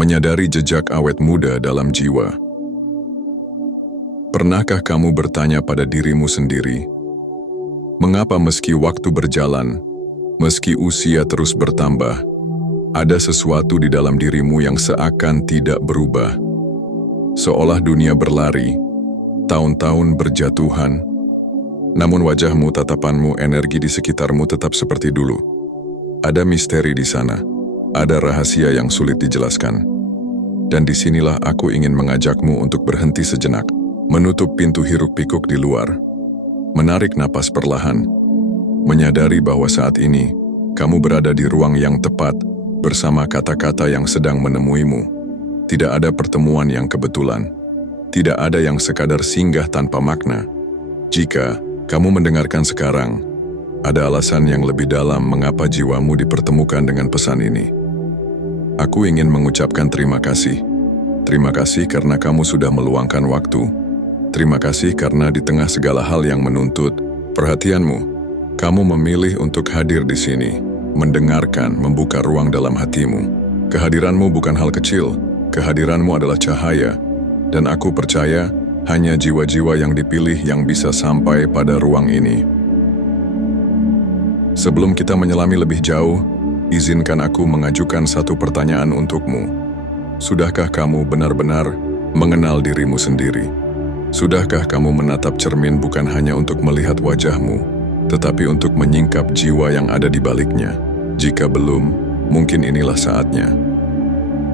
Menyadari jejak awet muda dalam jiwa. Pernahkah kamu bertanya pada dirimu sendiri, mengapa meski waktu berjalan, meski usia terus bertambah, ada sesuatu di dalam dirimu yang seakan tidak berubah? Seolah dunia berlari, tahun-tahun berjatuhan, namun wajahmu, tatapanmu, energi di sekitarmu tetap seperti dulu. Ada misteri di sana, ada rahasia yang sulit dijelaskan. Dan disinilah aku ingin mengajakmu untuk berhenti sejenak, menutup pintu hiruk-pikuk di luar, menarik napas perlahan, menyadari bahwa saat ini kamu berada di ruang yang tepat bersama kata-kata yang sedang menemuimu. Tidak ada pertemuan yang kebetulan, tidak ada yang sekadar singgah tanpa makna. Jika kamu mendengarkan sekarang, ada alasan yang lebih dalam mengapa jiwamu dipertemukan dengan pesan ini. Aku ingin mengucapkan terima kasih. Terima kasih karena kamu sudah meluangkan waktu. Terima kasih karena di tengah segala hal yang menuntut perhatianmu, kamu memilih untuk hadir di sini, mendengarkan, membuka ruang dalam hatimu. Kehadiranmu bukan hal kecil, kehadiranmu adalah cahaya, dan aku percaya hanya jiwa-jiwa yang dipilih yang bisa sampai pada ruang ini. Sebelum kita menyelami lebih jauh, izinkan aku mengajukan satu pertanyaan untukmu. Sudahkah kamu benar-benar mengenal dirimu sendiri? Sudahkah kamu menatap cermin bukan hanya untuk melihat wajahmu, tetapi untuk menyingkap jiwa yang ada di baliknya? Jika belum, mungkin inilah saatnya.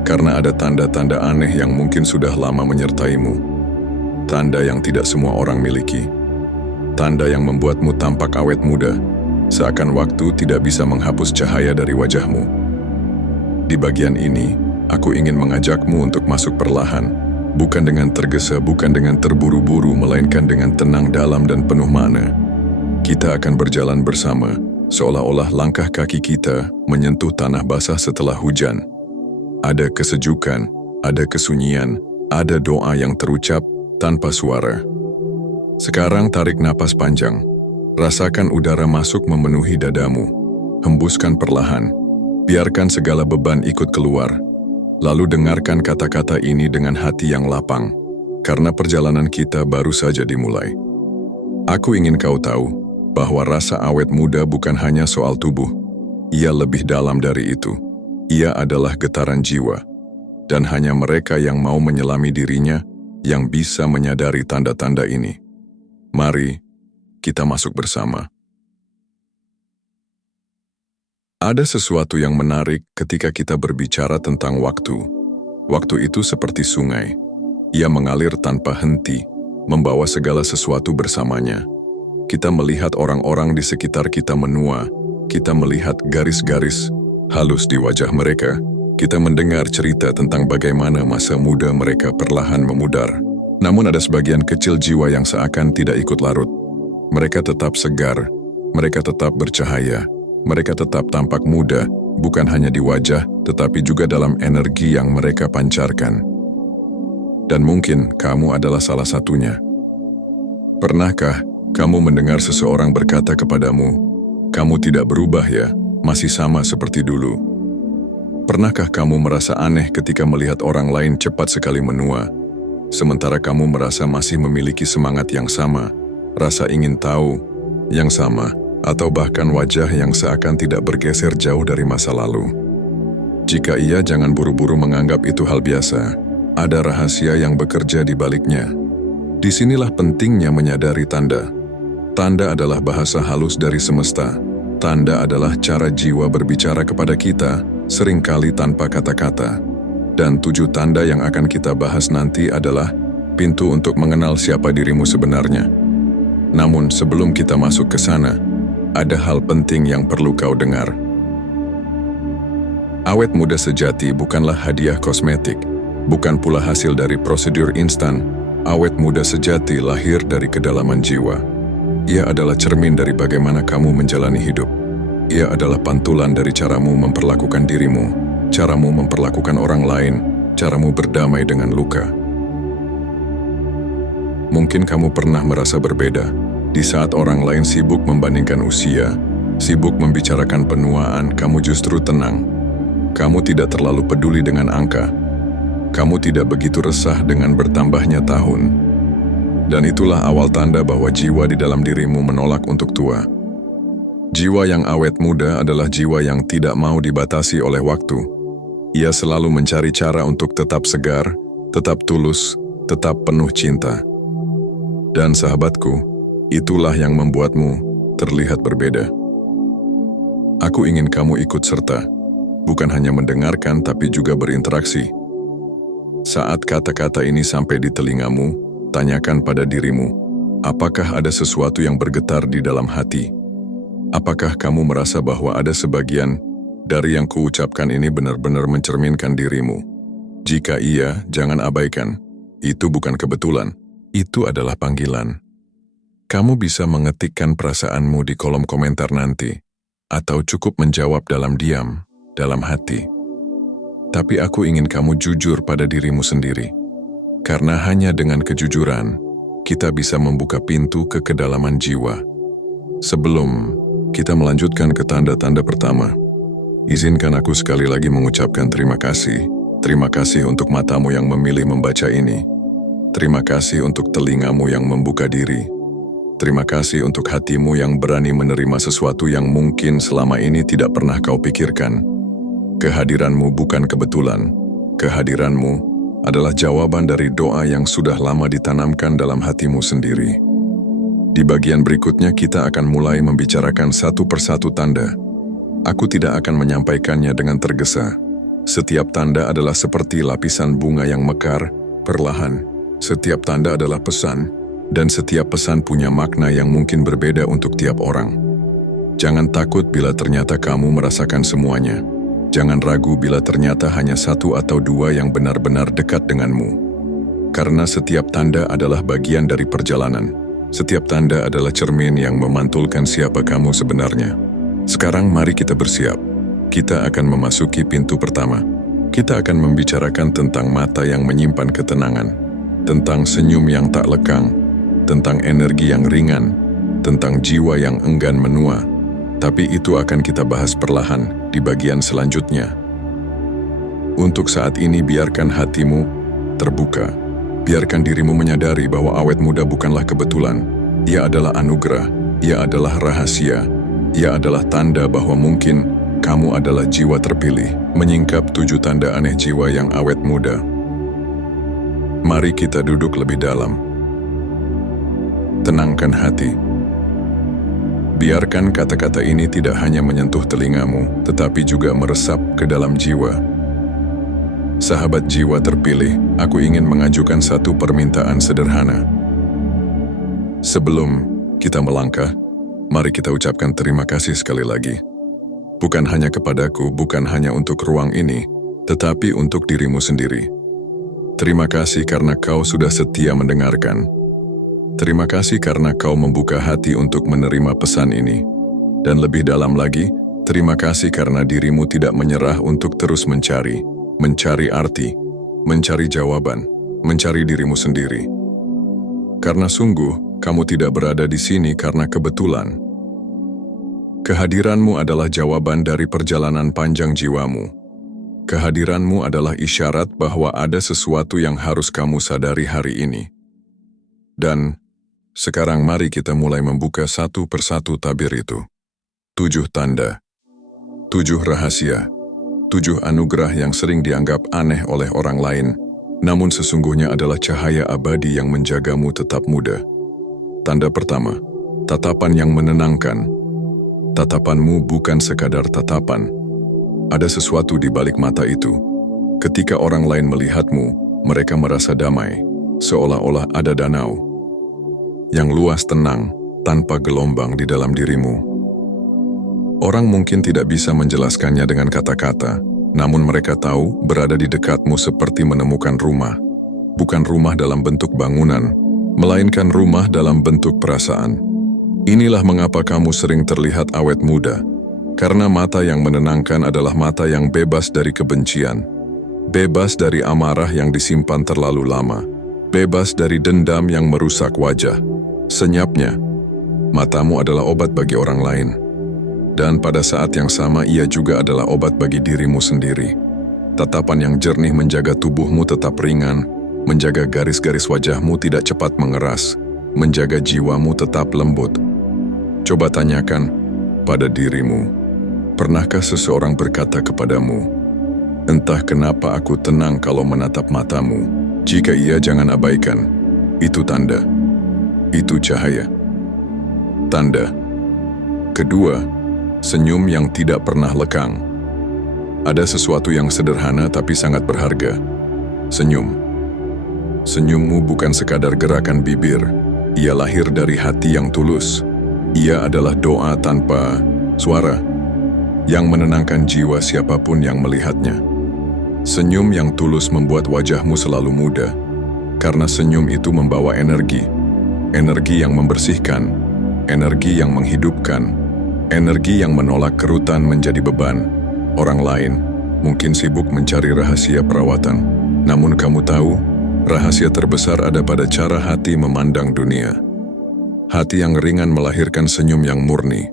Karena ada tanda-tanda aneh yang mungkin sudah lama menyertaimu. Tanda yang tidak semua orang miliki. Tanda yang membuatmu tampak awet muda, seakan waktu tidak bisa menghapus cahaya dari wajahmu. Di bagian ini, aku ingin mengajakmu untuk masuk perlahan, bukan dengan tergesa, bukan dengan terburu-buru, melainkan dengan tenang dalam dan penuh makna. Kita akan berjalan bersama, seolah-olah langkah kaki kita menyentuh tanah basah setelah hujan. Ada kesejukan, ada kesunyian, ada doa yang terucap tanpa suara. Sekarang tarik napas panjang. Rasakan udara masuk memenuhi dadamu. Hembuskan perlahan. Biarkan segala beban ikut keluar. Lalu dengarkan kata-kata ini dengan hati yang lapang, karena perjalanan kita baru saja dimulai. Aku ingin kau tahu bahwa rasa awet muda bukan hanya soal tubuh. Ia lebih dalam dari itu. Ia adalah getaran jiwa. Dan hanya mereka yang mau menyelami dirinya yang bisa menyadari tanda-tanda ini. Mari kita masuk bersama. Ada sesuatu yang menarik ketika kita berbicara tentang waktu. Waktu itu seperti sungai. Ia mengalir tanpa henti, membawa segala sesuatu bersamanya. Kita melihat orang-orang di sekitar kita menua. Kita melihat garis-garis halus di wajah mereka. Kita mendengar cerita tentang bagaimana masa muda mereka perlahan memudar. Namun ada sebagian kecil jiwa yang seakan tidak ikut larut. Mereka tetap segar, mereka tetap bercahaya, mereka tetap tampak muda, bukan hanya di wajah, tetapi juga dalam energi yang mereka pancarkan. Dan mungkin kamu adalah salah satunya. Pernahkah kamu mendengar seseorang berkata kepadamu, "Kamu tidak berubah ya, masih sama seperti dulu"? Pernahkah kamu merasa aneh ketika melihat orang lain cepat sekali menua, sementara kamu merasa masih memiliki semangat yang sama, rasa ingin tahu yang sama, atau bahkan wajah yang seakan tidak bergeser jauh dari masa lalu? Jika iya, jangan buru-buru menganggap itu hal biasa. Ada rahasia yang bekerja di baliknya. Disinilah pentingnya menyadari tanda. Tanda adalah bahasa halus dari semesta. Tanda adalah cara jiwa berbicara kepada kita, seringkali tanpa kata-kata. Dan 7 tanda yang akan kita bahas nanti adalah pintu untuk mengenal siapa dirimu sebenarnya. Namun sebelum kita masuk ke sana, ada hal penting yang perlu kau dengar. Awet muda sejati bukanlah hadiah kosmetik, bukan pula hasil dari prosedur instan. Awet muda sejati lahir dari kedalaman jiwa. Ia adalah cermin dari bagaimana kamu menjalani hidup. Ia adalah pantulan dari caramu memperlakukan dirimu, caramu memperlakukan orang lain, caramu berdamai dengan luka. Mungkin kamu pernah merasa berbeda. Di saat orang lain sibuk membandingkan usia, sibuk membicarakan penuaan, kamu justru tenang. Kamu tidak terlalu peduli dengan angka, Kamu tidak begitu resah dengan bertambahnya tahun. Dan itulah awal tanda bahwa jiwa di dalam dirimu menolak untuk tua. Jiwa yang awet muda adalah jiwa yang tidak mau dibatasi oleh waktu. Ia selalu mencari cara untuk tetap segar, tetap tulus, tetap penuh cinta. Dan sahabatku, itulah yang membuatmu terlihat berbeda. Aku ingin kamu ikut serta, bukan hanya mendengarkan tapi juga berinteraksi. Saat kata-kata ini sampai di telingamu, tanyakan pada dirimu, apakah ada sesuatu yang bergetar di dalam hati? Apakah kamu merasa bahwa ada sebagian dari yang kuucapkan ini benar-benar mencerminkan dirimu? Jika iya, jangan abaikan. Itu bukan kebetulan, itu adalah panggilan. Kamu bisa mengetikkan perasaanmu di kolom komentar nanti, atau cukup menjawab dalam diam, dalam hati. Tapi aku ingin kamu jujur pada dirimu sendiri. Karena hanya dengan kejujuran, kita bisa membuka pintu ke kedalaman jiwa. Sebelum kita melanjutkan ke tanda-tanda pertama, izinkan aku sekali lagi mengucapkan terima kasih. Terima kasih untuk matamu yang memilih membaca ini. Terima kasih untuk telingamu yang membuka diri. Terima kasih untuk hatimu yang berani menerima sesuatu yang mungkin selama ini tidak pernah kau pikirkan. Kehadiranmu bukan kebetulan. Kehadiranmu adalah jawaban dari doa yang sudah lama ditanamkan dalam hatimu sendiri. Di bagian berikutnya kita akan mulai membicarakan satu persatu tanda. Aku tidak akan menyampaikannya dengan tergesa. Setiap tanda adalah seperti lapisan bunga yang mekar, perlahan. Setiap tanda adalah pesan, dan setiap pesan punya makna yang mungkin berbeda untuk tiap orang. Jangan takut bila ternyata kamu merasakan semuanya. Jangan ragu bila ternyata hanya satu atau dua yang benar-benar dekat denganmu. Karena setiap tanda adalah bagian dari perjalanan. Setiap tanda adalah cermin yang memantulkan siapa kamu sebenarnya. Sekarang mari kita bersiap. Kita akan memasuki pintu pertama. Kita akan membicarakan tentang mata yang menyimpan ketenangan, tentang senyum yang tak lekang, tentang energi yang ringan, tentang jiwa yang enggan menua. Tapi itu akan kita bahas perlahan di bagian selanjutnya. Untuk saat ini biarkan hatimu terbuka. Biarkan dirimu menyadari bahwa awet muda bukanlah kebetulan. Ia adalah anugerah, ia adalah rahasia, ia adalah tanda bahwa mungkin kamu adalah jiwa terpilih. Menyingkap 7 tanda aneh jiwa yang awet muda. Mari kita duduk lebih dalam. Tenangkan hati. Biarkan kata-kata ini tidak hanya menyentuh telingamu, tetapi juga meresap ke dalam jiwa. Sahabat jiwa terpilih, aku ingin mengajukan satu permintaan sederhana. Sebelum kita melangkah, mari kita ucapkan terima kasih sekali lagi. Bukan hanya kepadaku, bukan hanya untuk ruang ini, tetapi untuk dirimu sendiri. Terima kasih karena kau sudah setia mendengarkan. Terima kasih karena kau membuka hati untuk menerima pesan ini. Dan lebih dalam lagi, terima kasih karena dirimu tidak menyerah untuk terus mencari arti, mencari jawaban, mencari dirimu sendiri. Karena sungguh, kamu tidak berada di sini karena kebetulan. Kehadiranmu adalah jawaban dari perjalanan panjang jiwamu. Kehadiranmu adalah isyarat bahwa ada sesuatu yang harus kamu sadari hari ini. Dan sekarang mari kita mulai membuka satu persatu tabir itu. 7 tanda, 7 rahasia, 7 anugerah yang sering dianggap aneh oleh orang lain, namun sesungguhnya adalah cahaya abadi yang menjagamu tetap muda. Tanda pertama, tatapan yang menenangkan. Tatapanmu bukan sekadar tatapan. Ada sesuatu di balik mata itu. Ketika orang lain melihatmu, mereka merasa damai, seolah-olah ada danau yang luas tenang tanpa gelombang di dalam dirimu. Orang mungkin tidak bisa menjelaskannya dengan kata-kata, namun mereka tahu berada di dekatmu seperti menemukan rumah. Bukan rumah dalam bentuk bangunan, melainkan rumah dalam bentuk perasaan. Inilah mengapa kamu sering terlihat awet muda, karena mata yang menenangkan adalah mata yang bebas dari kebencian, bebas dari amarah yang disimpan terlalu lama, bebas dari dendam yang merusak wajah. Senyapnya, matamu adalah obat bagi orang lain. Dan pada saat yang sama ia juga adalah obat bagi dirimu sendiri. Tatapan yang jernih menjaga tubuhmu tetap ringan, menjaga garis-garis wajahmu tidak cepat mengeras, menjaga jiwamu tetap lembut. Coba tanyakan pada dirimu, pernahkah seseorang berkata kepadamu, "Entah kenapa aku tenang kalau menatap matamu." Jika iya, jangan abaikan. Itu tanda. Itu cahaya. Tanda kedua, senyum yang tidak pernah lekang. Ada sesuatu yang sederhana tapi sangat berharga. Senyum. Senyummu bukan sekadar gerakan bibir. Ia lahir dari hati yang tulus. Ia adalah doa tanpa suara yang menenangkan jiwa siapapun yang melihatnya. Senyum yang tulus membuat wajahmu selalu muda, karena senyum itu membawa energi. Energi yang membersihkan, energi yang menghidupkan, energi yang menolak kerutan menjadi beban. Orang lain mungkin sibuk mencari rahasia perawatan, namun kamu tahu, rahasia terbesar ada pada cara hati memandang dunia. Hati yang ringan melahirkan senyum yang murni,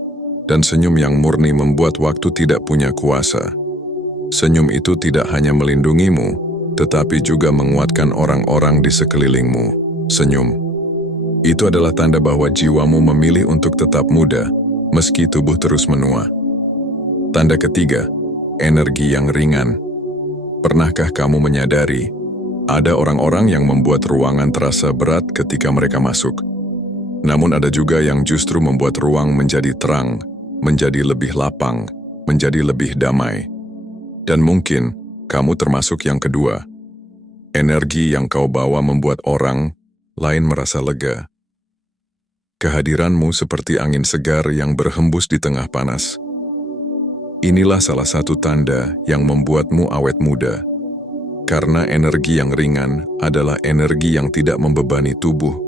dan senyum yang murni membuat waktu tidak punya kuasa. Senyum itu tidak hanya melindungimu, tetapi juga menguatkan orang-orang di sekelilingmu. Senyum itu adalah tanda bahwa jiwamu memilih untuk tetap muda, meski tubuh terus menua. Tanda ketiga, energi yang ringan. Pernahkah kamu menyadari, ada orang-orang yang membuat ruangan terasa berat ketika mereka masuk? Namun ada juga yang justru membuat ruang menjadi terang, menjadi lebih lapang, menjadi lebih damai. Dan mungkin kamu termasuk yang kedua. Energi yang kau bawa membuat orang lain merasa lega. Kehadiranmu seperti angin segar yang berhembus di tengah panas. Inilah salah satu tanda yang membuatmu awet muda. Karena energi yang ringan adalah energi yang tidak membebani tubuh.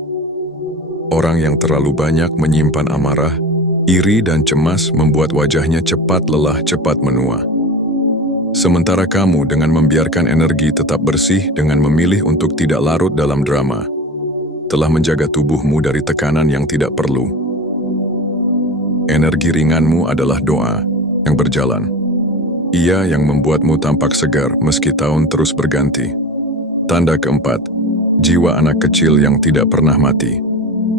Orang yang terlalu banyak menyimpan amarah, iri dan cemas membuat wajahnya cepat lelah, cepat menua. Sementara kamu dengan membiarkan energi tetap bersih dengan memilih untuk tidak larut dalam drama, telah menjaga tubuhmu dari tekanan yang tidak perlu. Energi ringanmu adalah doa yang berjalan. Ia yang membuatmu tampak segar meski tahun terus berganti. Tanda keempat, jiwa anak kecil yang tidak pernah mati.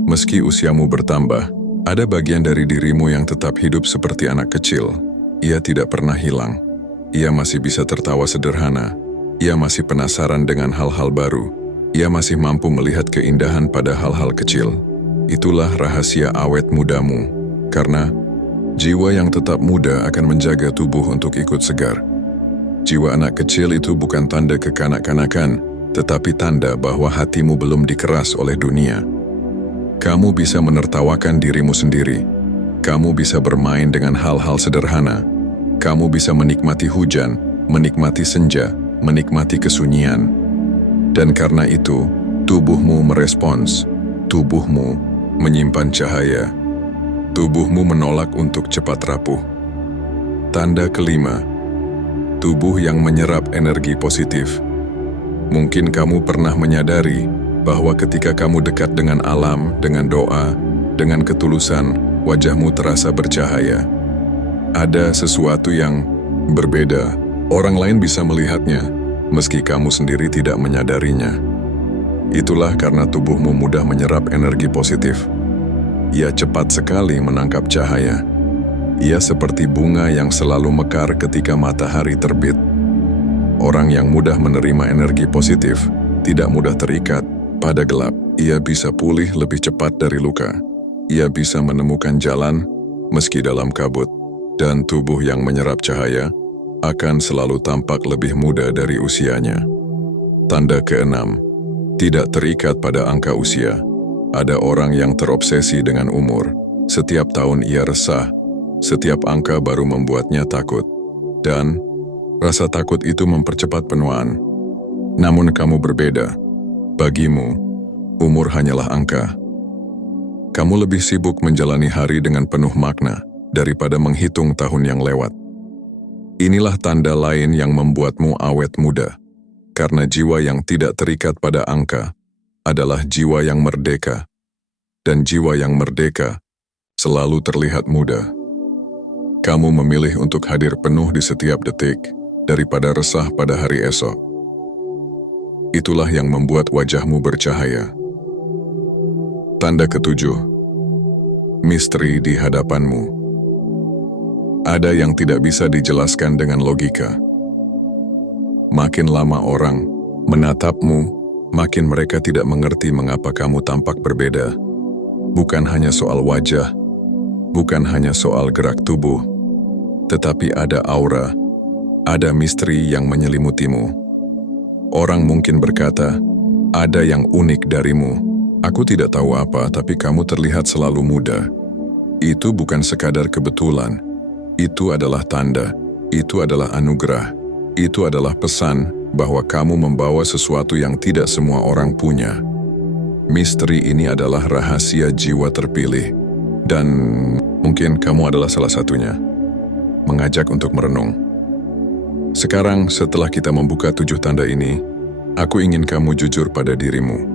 Meski usiamu bertambah, ada bagian dari dirimu yang tetap hidup seperti anak kecil. Ia tidak pernah hilang. Ia masih bisa tertawa sederhana. Ia masih penasaran dengan hal-hal baru. Ia masih mampu melihat keindahan pada hal-hal kecil. Itulah rahasia awet mudamu. Karena jiwa yang tetap muda akan menjaga tubuh untuk ikut segar. Jiwa anak kecil itu bukan tanda kekanak-kanakan, tetapi tanda bahwa hatimu belum dikeras oleh dunia. Kamu bisa menertawakan dirimu sendiri. Kamu bisa bermain dengan hal-hal sederhana. Kamu bisa menikmati hujan, menikmati senja, menikmati kesunyian. Dan karena itu, tubuhmu merespons. Tubuhmu menyimpan cahaya. Tubuhmu menolak untuk cepat rapuh. Tanda kelima, tubuh yang menyerap energi positif. Mungkin kamu pernah menyadari bahwa ketika kamu dekat dengan alam, dengan doa, dengan ketulusan, wajahmu terasa bercahaya. Ada sesuatu yang berbeda. Orang lain bisa melihatnya, meski kamu sendiri tidak menyadarinya. Itulah karena tubuhmu mudah menyerap energi positif. Ia cepat sekali menangkap cahaya. Ia seperti bunga yang selalu mekar ketika matahari terbit. Orang yang mudah menerima energi positif tidak mudah terikat pada gelap. Ia bisa pulih lebih cepat dari luka. Ia bisa menemukan jalan meski dalam kabut. Dan tubuh yang menyerap cahaya akan selalu tampak lebih muda dari usianya. Tanda keenam, tidak terikat pada angka usia. Ada orang yang terobsesi dengan umur. Setiap tahun ia resah. Setiap angka baru membuatnya takut. Dan rasa takut itu mempercepat penuaan. Namun kamu berbeda. Bagimu, umur hanyalah angka. Kamu lebih sibuk menjalani hari dengan penuh makna daripada menghitung tahun yang lewat. Inilah tanda lain yang membuatmu awet muda. Karena jiwa yang tidak terikat pada angka adalah jiwa yang merdeka. Dan jiwa yang merdeka selalu terlihat muda. Kamu memilih untuk hadir penuh di setiap detik. daripada resah pada hari esok. Itulah yang membuat wajahmu bercahaya. Tanda ketujuh, misteri di hadapanmu. Ada yang tidak bisa dijelaskan dengan logika. Makin lama orang menatapmu, makin mereka tidak mengerti mengapa kamu tampak berbeda. Bukan hanya soal wajah, bukan hanya soal gerak tubuh, tetapi ada aura, ada misteri yang menyelimutimu. Orang mungkin berkata, ada yang unik darimu. Aku tidak tahu apa, tapi kamu terlihat selalu muda. Itu bukan sekadar kebetulan. Itu adalah tanda. Itu adalah anugerah. Itu adalah pesan bahwa kamu membawa sesuatu yang tidak semua orang punya. Misteri ini adalah rahasia jiwa terpilih. Dan mungkin kamu adalah salah satunya. Mengajak untuk merenung. Sekarang, setelah kita membuka 7 tanda ini, aku ingin kamu jujur pada dirimu.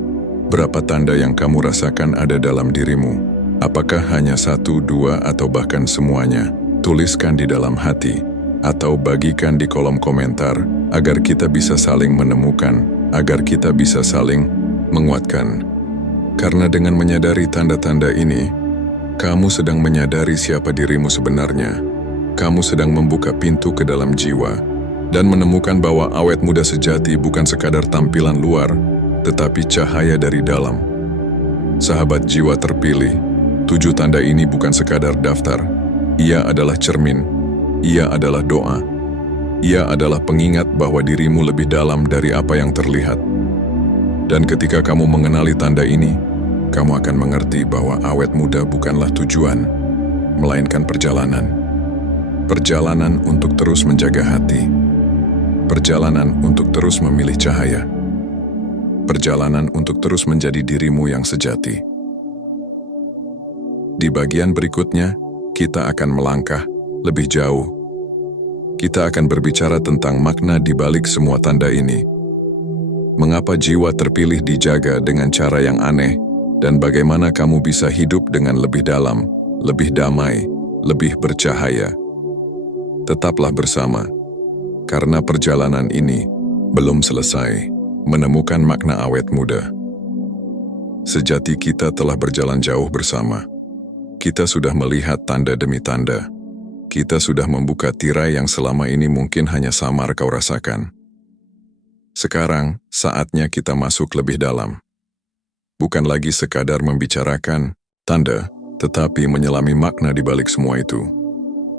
Berapa tanda yang kamu rasakan ada dalam dirimu? Apakah hanya 1, 2, atau bahkan semuanya? Tuliskan di dalam hati, atau bagikan di kolom komentar, agar kita bisa saling menemukan, agar kita bisa saling menguatkan. Karena dengan menyadari tanda-tanda ini, kamu sedang menyadari siapa dirimu sebenarnya. Kamu sedang membuka pintu ke dalam jiwa, dan menemukan bahwa awet muda sejati bukan sekadar tampilan luar, tetapi cahaya dari dalam. Sahabat jiwa terpilih, 7 tanda ini bukan sekadar daftar. Ia adalah cermin. Ia adalah doa. Ia adalah pengingat bahwa dirimu lebih dalam dari apa yang terlihat. Dan ketika kamu mengenali tanda ini, kamu akan mengerti bahwa awet muda bukanlah tujuan, melainkan perjalanan. Perjalanan untuk terus menjaga hati. Perjalanan untuk terus memilih cahaya. Perjalanan untuk terus menjadi dirimu yang sejati. Di bagian berikutnya, kita akan melangkah lebih jauh. Kita akan berbicara tentang makna di balik semua tanda ini. Mengapa jiwa terpilih dijaga dengan cara yang aneh, dan bagaimana kamu bisa hidup dengan lebih dalam, lebih damai, lebih bercahaya. Tetaplah bersama, karena perjalanan ini belum selesai. Menemukan makna awet muda. Sejati kita telah berjalan jauh bersama. Kita sudah melihat tanda demi tanda. Kita sudah membuka tirai yang selama ini mungkin hanya samar kau rasakan. Sekarang, saatnya kita masuk lebih dalam. Bukan lagi sekadar membicarakan tanda, tetapi menyelami makna di balik semua itu.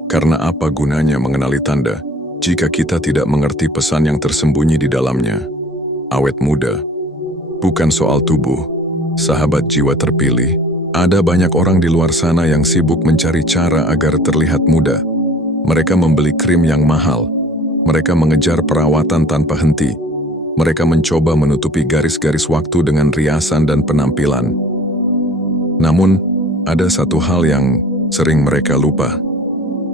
Karena apa gunanya mengenali tanda, jika kita tidak mengerti pesan yang tersembunyi di dalamnya? Awet muda bukan soal tubuh, sahabat jiwa terpilih. Ada banyak orang di luar sana yang sibuk mencari cara agar terlihat muda. Mereka membeli krim yang mahal. Mereka mengejar perawatan tanpa henti. Mereka mencoba menutupi garis-garis waktu dengan riasan dan penampilan. Namun, ada satu hal yang sering mereka lupa.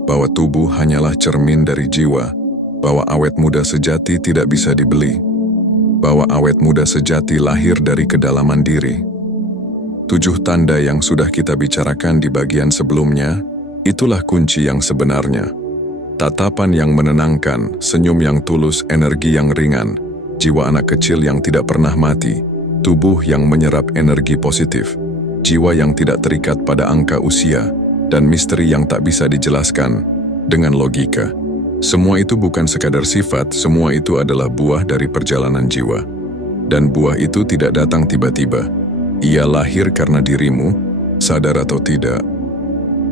Bahwa tubuh hanyalah cermin dari jiwa. Bahwa awet muda sejati tidak bisa dibeli. Bahwa awet muda sejati lahir dari kedalaman diri. 7 tanda yang sudah kita bicarakan di bagian sebelumnya, itulah kunci yang sebenarnya. Tatapan yang menenangkan, senyum yang tulus, energi yang ringan, jiwa anak kecil yang tidak pernah mati, tubuh yang menyerap energi positif, jiwa yang tidak terikat pada angka usia, dan misteri yang tak bisa dijelaskan dengan logika. Semua itu bukan sekadar sifat, semua itu adalah buah dari perjalanan jiwa. Dan buah itu tidak datang tiba-tiba. Ia lahir karena dirimu, sadar atau tidak,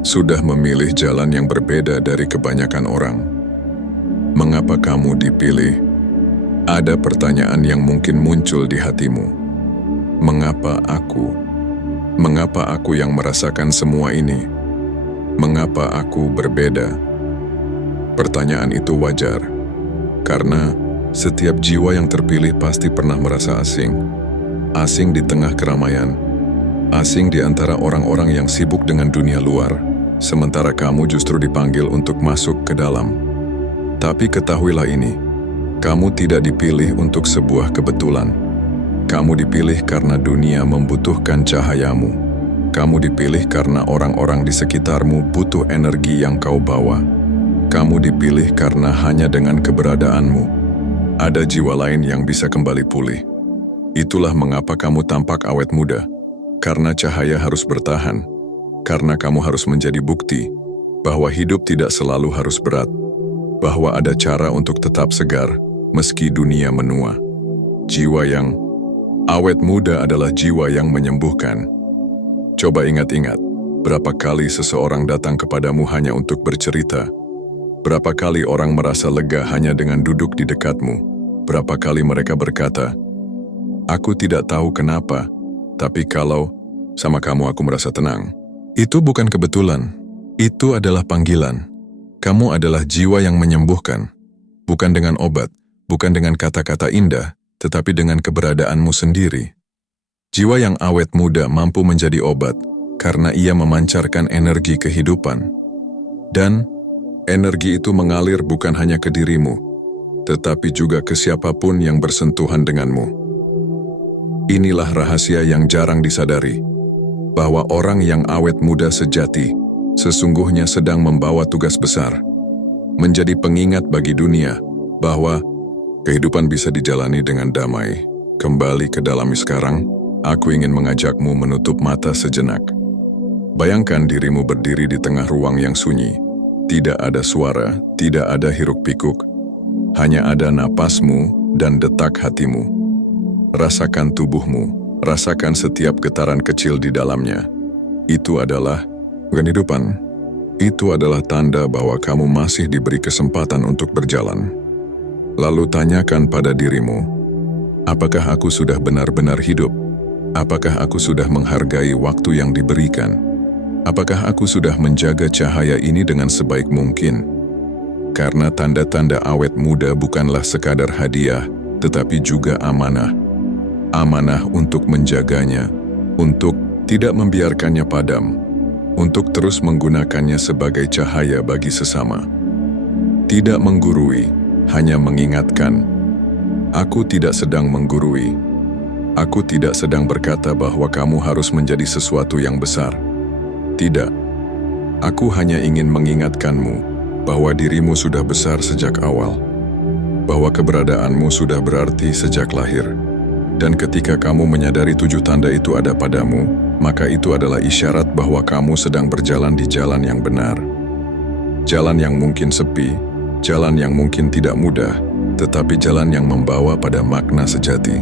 sudah memilih jalan yang berbeda dari kebanyakan orang. Mengapa kamu dipilih? Ada pertanyaan yang mungkin muncul di hatimu. Mengapa aku? Mengapa aku yang merasakan semua ini? Mengapa aku berbeda? Pertanyaan itu wajar, karena setiap jiwa yang terpilih pasti pernah merasa asing. Asing di tengah keramaian, asing di antara orang-orang yang sibuk dengan dunia luar, sementara kamu justru dipanggil untuk masuk ke dalam. Tapi ketahuilah ini, kamu tidak dipilih untuk sebuah kebetulan. Kamu dipilih karena dunia membutuhkan cahayamu. Kamu dipilih karena orang-orang di sekitarmu butuh energi yang kau bawa. kamu dipilih karena hanya dengan keberadaanmu, ada jiwa lain yang bisa kembali pulih. Itulah mengapa kamu tampak awet muda, karena cahaya harus bertahan, karena kamu harus menjadi bukti bahwa hidup tidak selalu harus berat, bahwa ada cara untuk tetap segar meski dunia menua. Jiwa yang awet muda adalah jiwa yang menyembuhkan. Coba ingat-ingat, berapa kali seseorang datang kepadamu hanya untuk bercerita? Berapa kali orang merasa lega hanya dengan duduk di dekatmu? Berapa kali mereka berkata, "Aku tidak tahu kenapa, tapi kalau sama kamu aku merasa tenang." Itu bukan kebetulan, itu adalah panggilan. Kamu adalah jiwa yang menyembuhkan, bukan dengan obat, bukan dengan kata-kata indah, tetapi dengan keberadaanmu sendiri. Jiwa yang awet muda mampu menjadi obat karena ia memancarkan energi kehidupan. Dan energi itu mengalir bukan hanya ke dirimu, tetapi juga ke siapapun yang bersentuhan denganmu. Inilah rahasia yang jarang disadari, bahwa orang yang awet muda sejati sesungguhnya sedang membawa tugas besar, menjadi pengingat bagi dunia bahwa kehidupan bisa dijalani dengan damai. Kembali ke dalam sekarang, aku ingin mengajakmu menutup mata sejenak. Bayangkan dirimu berdiri di tengah ruang yang sunyi. Tidak ada suara, tidak ada hiruk-pikuk. Hanya ada napasmu dan detak hatimu. Rasakan tubuhmu, rasakan setiap getaran kecil di dalamnya. Itu adalah kehidupan. Itu adalah tanda bahwa kamu masih diberi kesempatan untuk berjalan. Lalu tanyakan pada dirimu, apakah aku sudah benar-benar hidup? Apakah aku sudah menghargai waktu yang diberikan? Apakah aku sudah menjaga cahaya ini dengan sebaik mungkin? Karena tanda-tanda awet muda bukanlah sekadar hadiah, tetapi juga amanah. Amanah untuk menjaganya, untuk tidak membiarkannya padam, untuk terus menggunakannya sebagai cahaya bagi sesama. Tidak menggurui, hanya mengingatkan. Aku tidak sedang menggurui. Aku tidak sedang berkata bahwa kamu harus menjadi sesuatu yang besar. Tidak. Aku hanya ingin mengingatkanmu bahwa dirimu sudah besar sejak awal, bahwa keberadaanmu sudah berarti sejak lahir. Dan ketika kamu menyadari 7 tanda itu ada padamu, maka itu adalah isyarat bahwa kamu sedang berjalan di jalan yang benar. Jalan yang mungkin sepi, jalan yang mungkin tidak mudah, tetapi jalan yang membawa pada makna sejati.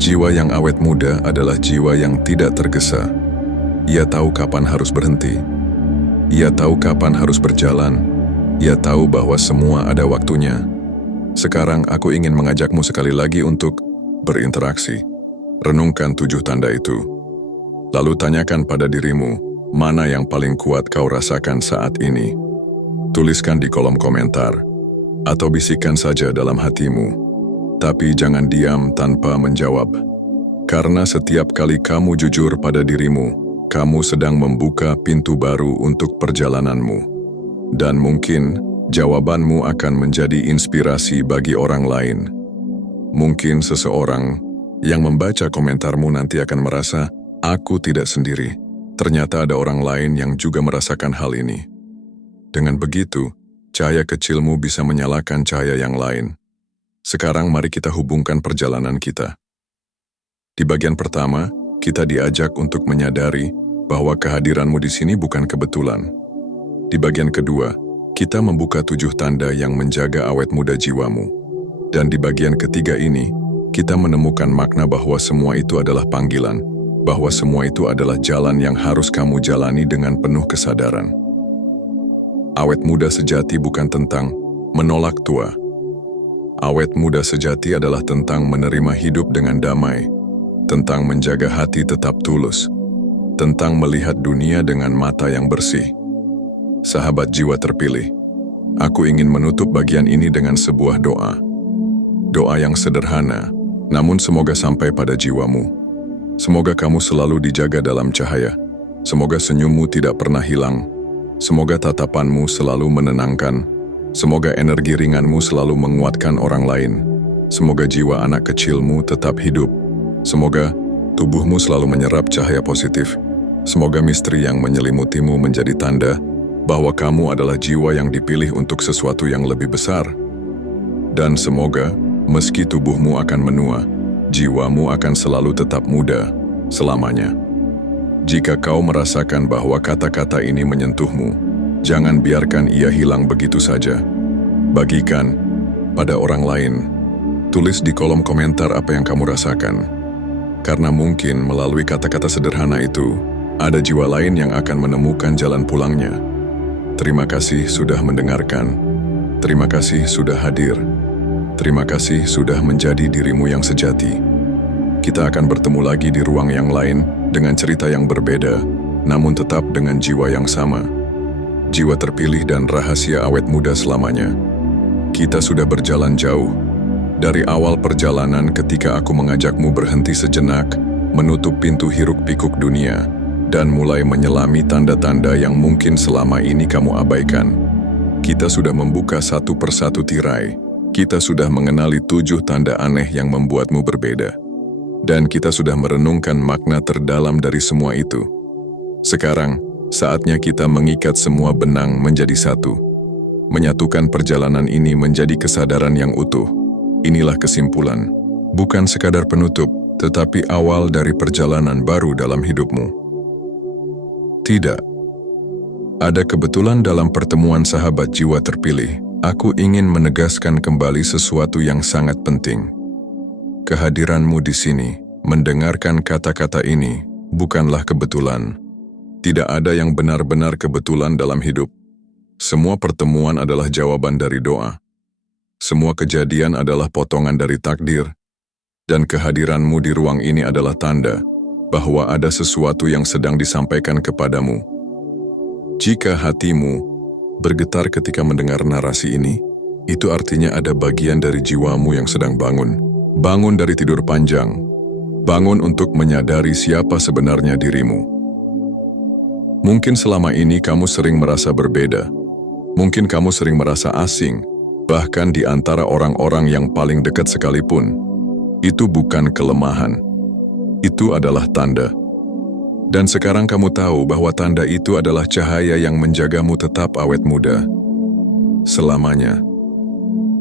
Jiwa yang awet muda adalah jiwa yang tidak tergesa. Ia tahu kapan harus berhenti. Ia tahu kapan harus berjalan. Ia tahu bahwa semua ada waktunya. Sekarang aku ingin mengajakmu sekali lagi untuk berinteraksi. Renungkan 7 tanda itu. Lalu tanyakan pada dirimu, mana yang paling kuat kau rasakan saat ini? Tuliskan di kolom komentar, atau bisikkan saja dalam hatimu. Tapi jangan diam tanpa menjawab. Karena setiap kali kamu jujur pada dirimu, kamu sedang membuka pintu baru untuk perjalananmu. Dan mungkin jawabanmu akan menjadi inspirasi bagi orang lain. Mungkin seseorang yang membaca komentarmu nanti akan merasa, aku tidak sendiri. Ternyata ada orang lain yang juga merasakan hal ini. Dengan begitu, cahaya kecilmu bisa menyalakan cahaya yang lain. Sekarang mari kita hubungkan perjalanan kita. Di bagian pertama, kita diajak untuk menyadari bahwa kehadiranmu di sini bukan kebetulan. Di bagian kedua, kita membuka 7 tanda yang menjaga awet muda jiwamu. Dan di bagian ketiga ini, kita menemukan makna bahwa semua itu adalah panggilan, bahwa semua itu adalah jalan yang harus kamu jalani dengan penuh kesadaran. Awet muda sejati bukan tentang menolak tua. Awet muda sejati adalah tentang menerima hidup dengan damai, tentang menjaga hati tetap tulus, tentang melihat dunia dengan mata yang bersih. Sahabat jiwa terpilih, aku ingin menutup bagian ini dengan sebuah doa. Doa yang sederhana, namun semoga sampai pada jiwamu. Semoga kamu selalu dijaga dalam cahaya. Semoga senyummu tidak pernah hilang. Semoga tatapanmu selalu menenangkan. Semoga energi ringanmu selalu menguatkan orang lain. Semoga jiwa anak kecilmu tetap hidup. Semoga tubuhmu selalu menyerap cahaya positif. Semoga misteri yang menyelimutimu menjadi tanda bahwa kamu adalah jiwa yang dipilih untuk sesuatu yang lebih besar. Dan semoga, meski tubuhmu akan menua, jiwamu akan selalu tetap muda, selamanya. Jika kau merasakan bahwa kata-kata ini menyentuhmu, jangan biarkan ia hilang begitu saja. Bagikan pada orang lain. Tulis di kolom komentar apa yang kamu rasakan. Karena mungkin melalui kata-kata sederhana itu, ada jiwa lain yang akan menemukan jalan pulangnya. Terima kasih sudah mendengarkan. Terima kasih sudah hadir. Terima kasih sudah menjadi dirimu yang sejati. Kita akan bertemu lagi di ruang yang lain dengan cerita yang berbeda, namun tetap dengan jiwa yang sama. Jiwa terpilih dan rahasia awet muda selamanya. Kita sudah berjalan jauh. Dari awal perjalanan ketika aku mengajakmu berhenti sejenak, menutup pintu hiruk-pikuk dunia, dan mulai menyelami tanda-tanda yang mungkin selama ini kamu abaikan. Kita sudah membuka satu persatu tirai. Kita sudah mengenali 7 tanda aneh yang membuatmu berbeda. Dan kita sudah merenungkan makna terdalam dari semua itu. Sekarang, saatnya kita mengikat semua benang menjadi satu. Menyatukan perjalanan ini menjadi kesadaran yang utuh. Inilah kesimpulan. Bukan sekadar penutup, tetapi awal dari perjalanan baru dalam hidupmu. Tidak. Ada kebetulan dalam pertemuan sahabat jiwa terpilih, aku ingin menegaskan kembali sesuatu yang sangat penting. Kehadiranmu di sini, mendengarkan kata-kata ini, bukanlah kebetulan. Tidak ada yang benar-benar kebetulan dalam hidup. Semua pertemuan adalah jawaban dari doa. Semua kejadian adalah potongan dari takdir. Dan kehadiranmu di ruang ini adalah tanda bahwa ada sesuatu yang sedang disampaikan kepadamu. Jika hatimu bergetar ketika mendengar narasi ini, itu artinya ada bagian dari jiwamu yang sedang bangun. Bangun dari tidur panjang. Bangun untuk menyadari siapa sebenarnya dirimu. Mungkin selama ini kamu sering merasa berbeda. Mungkin kamu sering merasa asing, bahkan di antara orang-orang yang paling dekat sekalipun. Itu bukan kelemahan. Itu adalah tanda. Dan sekarang kamu tahu bahwa tanda itu adalah cahaya yang menjagamu tetap awet muda. Selamanya.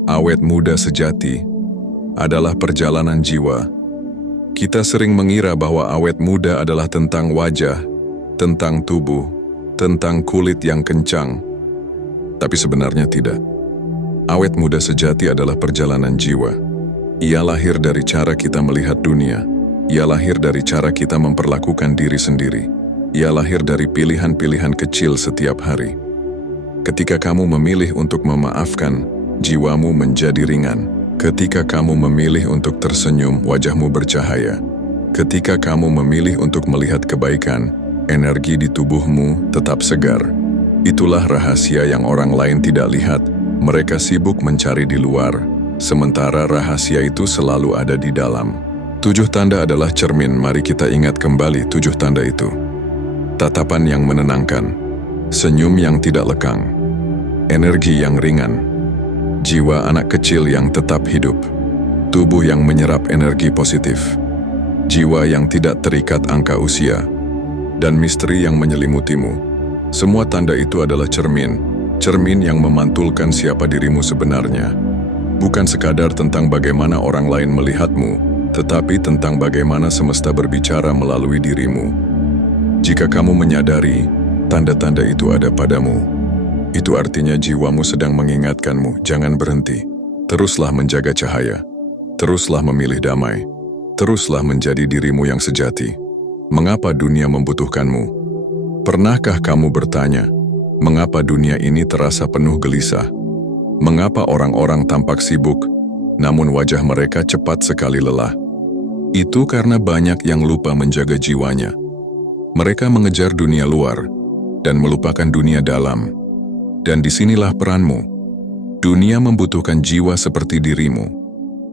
Awet muda sejati adalah perjalanan jiwa. Kita sering mengira bahwa awet muda adalah tentang wajah, tentang tubuh, tentang kulit yang kencang. Tapi sebenarnya tidak. Awet muda sejati adalah perjalanan jiwa. Ia lahir dari cara kita melihat dunia. Ia lahir dari cara kita memperlakukan diri sendiri. Ia lahir dari pilihan-pilihan kecil setiap hari. Ketika kamu memilih untuk memaafkan, jiwamu menjadi ringan. Ketika kamu memilih untuk tersenyum, wajahmu bercahaya. Ketika kamu memilih untuk melihat kebaikan, energi di tubuhmu tetap segar. Itulah rahasia yang orang lain tidak lihat. Mereka sibuk mencari di luar, sementara rahasia itu selalu ada di dalam. 7 tanda adalah cermin, mari kita ingat kembali 7 tanda itu. Tatapan yang menenangkan, senyum yang tidak lekang, energi yang ringan, jiwa anak kecil yang tetap hidup, tubuh yang menyerap energi positif, jiwa yang tidak terikat angka usia, dan misteri yang menyelimutimu. Semua tanda itu adalah cermin yang memantulkan siapa dirimu sebenarnya. Bukan sekadar tentang bagaimana orang lain melihatmu, tetapi tentang bagaimana semesta berbicara melalui dirimu. Jika kamu menyadari, tanda-tanda itu ada padamu. Itu artinya jiwamu sedang mengingatkanmu, jangan berhenti. Teruslah menjaga cahaya. Teruslah memilih damai. Teruslah menjadi dirimu yang sejati. Mengapa dunia membutuhkanmu? Pernahkah kamu bertanya, mengapa dunia ini terasa penuh gelisah? Mengapa orang-orang tampak sibuk, namun wajah mereka cepat sekali lelah? Itu karena banyak yang lupa menjaga jiwanya. Mereka mengejar dunia luar dan melupakan dunia dalam. Dan disinilah peranmu. Dunia membutuhkan jiwa seperti dirimu.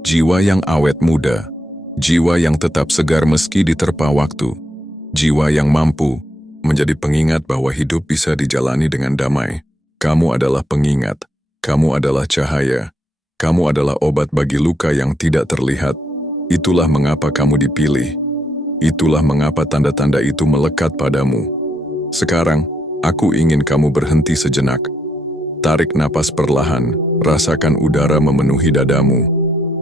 Jiwa yang awet muda. Jiwa yang tetap segar meski diterpa waktu. Jiwa yang mampu menjadi pengingat bahwa hidup bisa dijalani dengan damai. Kamu adalah pengingat. Kamu adalah cahaya. Kamu adalah obat bagi luka yang tidak terlihat. Itulah mengapa kamu dipilih. Itulah mengapa tanda-tanda itu melekat padamu. Sekarang, Aku ingin kamu berhenti sejenak. Tarik napas perlahan, rasakan udara memenuhi dadamu.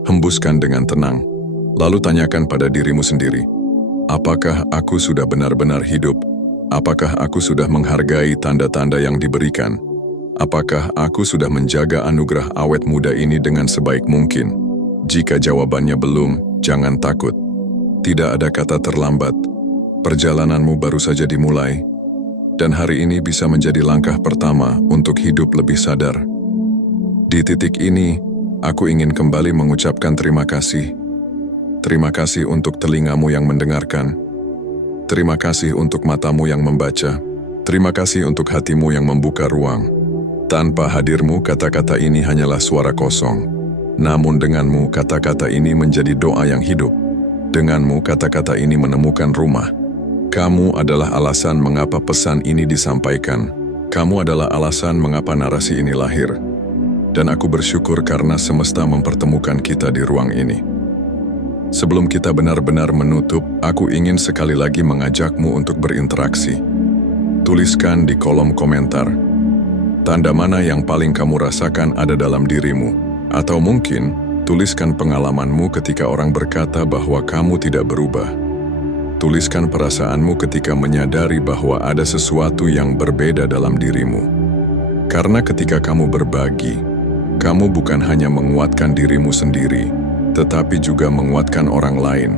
Hembuskan dengan tenang, lalu tanyakan pada dirimu sendiri, apakah aku sudah benar-benar hidup? Apakah aku sudah menghargai tanda-tanda yang diberikan? Apakah aku sudah menjaga anugerah awet muda ini dengan sebaik mungkin? Jika jawabannya belum, jangan takut. Tidak ada kata terlambat. Perjalananmu baru saja dimulai, dan hari ini bisa menjadi langkah pertama untuk hidup lebih sadar. Di titik ini, aku ingin kembali mengucapkan terima kasih. Terima kasih untuk telingamu yang mendengarkan. Terima kasih untuk matamu yang membaca. Terima kasih untuk hatimu yang membuka ruang. Tanpa hadirmu, kata-kata ini hanyalah suara kosong. Namun denganmu, kata-kata ini menjadi doa yang hidup. Denganmu, kata-kata ini menemukan rumah. Kamu adalah alasan mengapa pesan ini disampaikan. Kamu adalah alasan mengapa narasi ini lahir. Dan aku bersyukur karena semesta mempertemukan kita di ruang ini. Sebelum kita benar-benar menutup, aku ingin sekali lagi mengajakmu untuk berinteraksi. Tuliskan di kolom komentar, tanda mana yang paling kamu rasakan ada dalam dirimu. Atau mungkin, tuliskan pengalamanmu ketika orang berkata bahwa kamu tidak berubah. Tuliskan perasaanmu ketika menyadari bahwa ada sesuatu yang berbeda dalam dirimu. Karena ketika kamu berbagi, kamu bukan hanya menguatkan dirimu sendiri, tetapi juga menguatkan orang lain.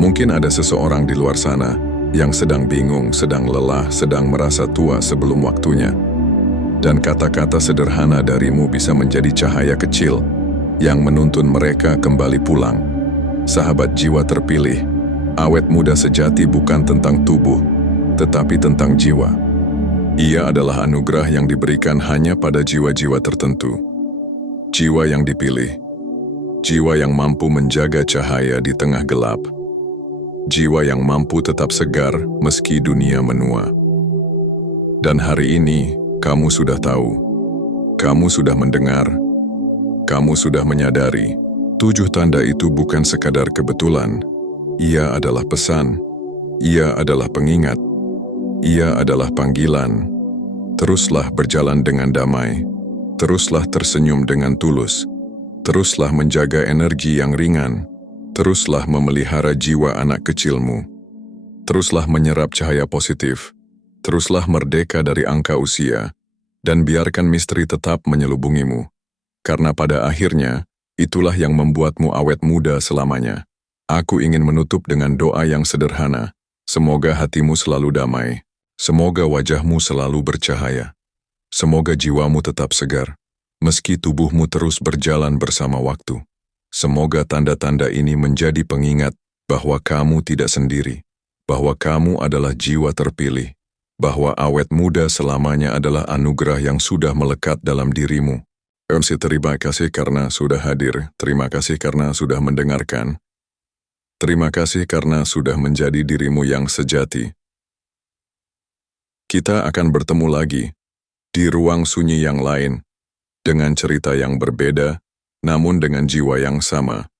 Mungkin ada seseorang di luar sana yang sedang bingung, sedang lelah, sedang merasa tua sebelum waktunya. Dan kata-kata sederhana darimu bisa menjadi cahaya kecil yang menuntun mereka kembali pulang. Sahabat jiwa terpilih, awet muda sejati bukan tentang tubuh, tetapi tentang jiwa. Ia adalah anugerah yang diberikan hanya pada jiwa-jiwa tertentu. Jiwa yang dipilih, jiwa yang mampu menjaga cahaya di tengah gelap, jiwa yang mampu tetap segar meski dunia menua. Dan hari ini, kamu sudah tahu, kamu sudah mendengar, kamu sudah menyadari, 7 tanda itu bukan sekadar kebetulan. Ia adalah pesan, ia adalah pengingat, ia adalah panggilan. Teruslah berjalan dengan damai, teruslah tersenyum dengan tulus, teruslah menjaga energi yang ringan, teruslah memelihara jiwa anak kecilmu, teruslah menyerap cahaya positif, teruslah merdeka dari angka usia, dan biarkan misteri tetap menyelubungimu. Karena pada akhirnya, itulah yang membuatmu awet muda selamanya. Aku ingin menutup dengan doa yang sederhana. Semoga hatimu selalu damai. Semoga wajahmu selalu bercahaya. Semoga jiwamu tetap segar, meski tubuhmu terus berjalan bersama waktu. Semoga tanda-tanda ini menjadi pengingat bahwa kamu tidak sendiri, bahwa kamu adalah jiwa terpilih, bahwa awet muda selamanya adalah anugerah yang sudah melekat dalam dirimu. Terima kasih karena sudah hadir, terima kasih karena sudah mendengarkan. Terima kasih karena sudah menjadi dirimu yang sejati. Kita akan bertemu lagi di ruang sunyi yang lain, dengan cerita yang berbeda, namun dengan jiwa yang sama.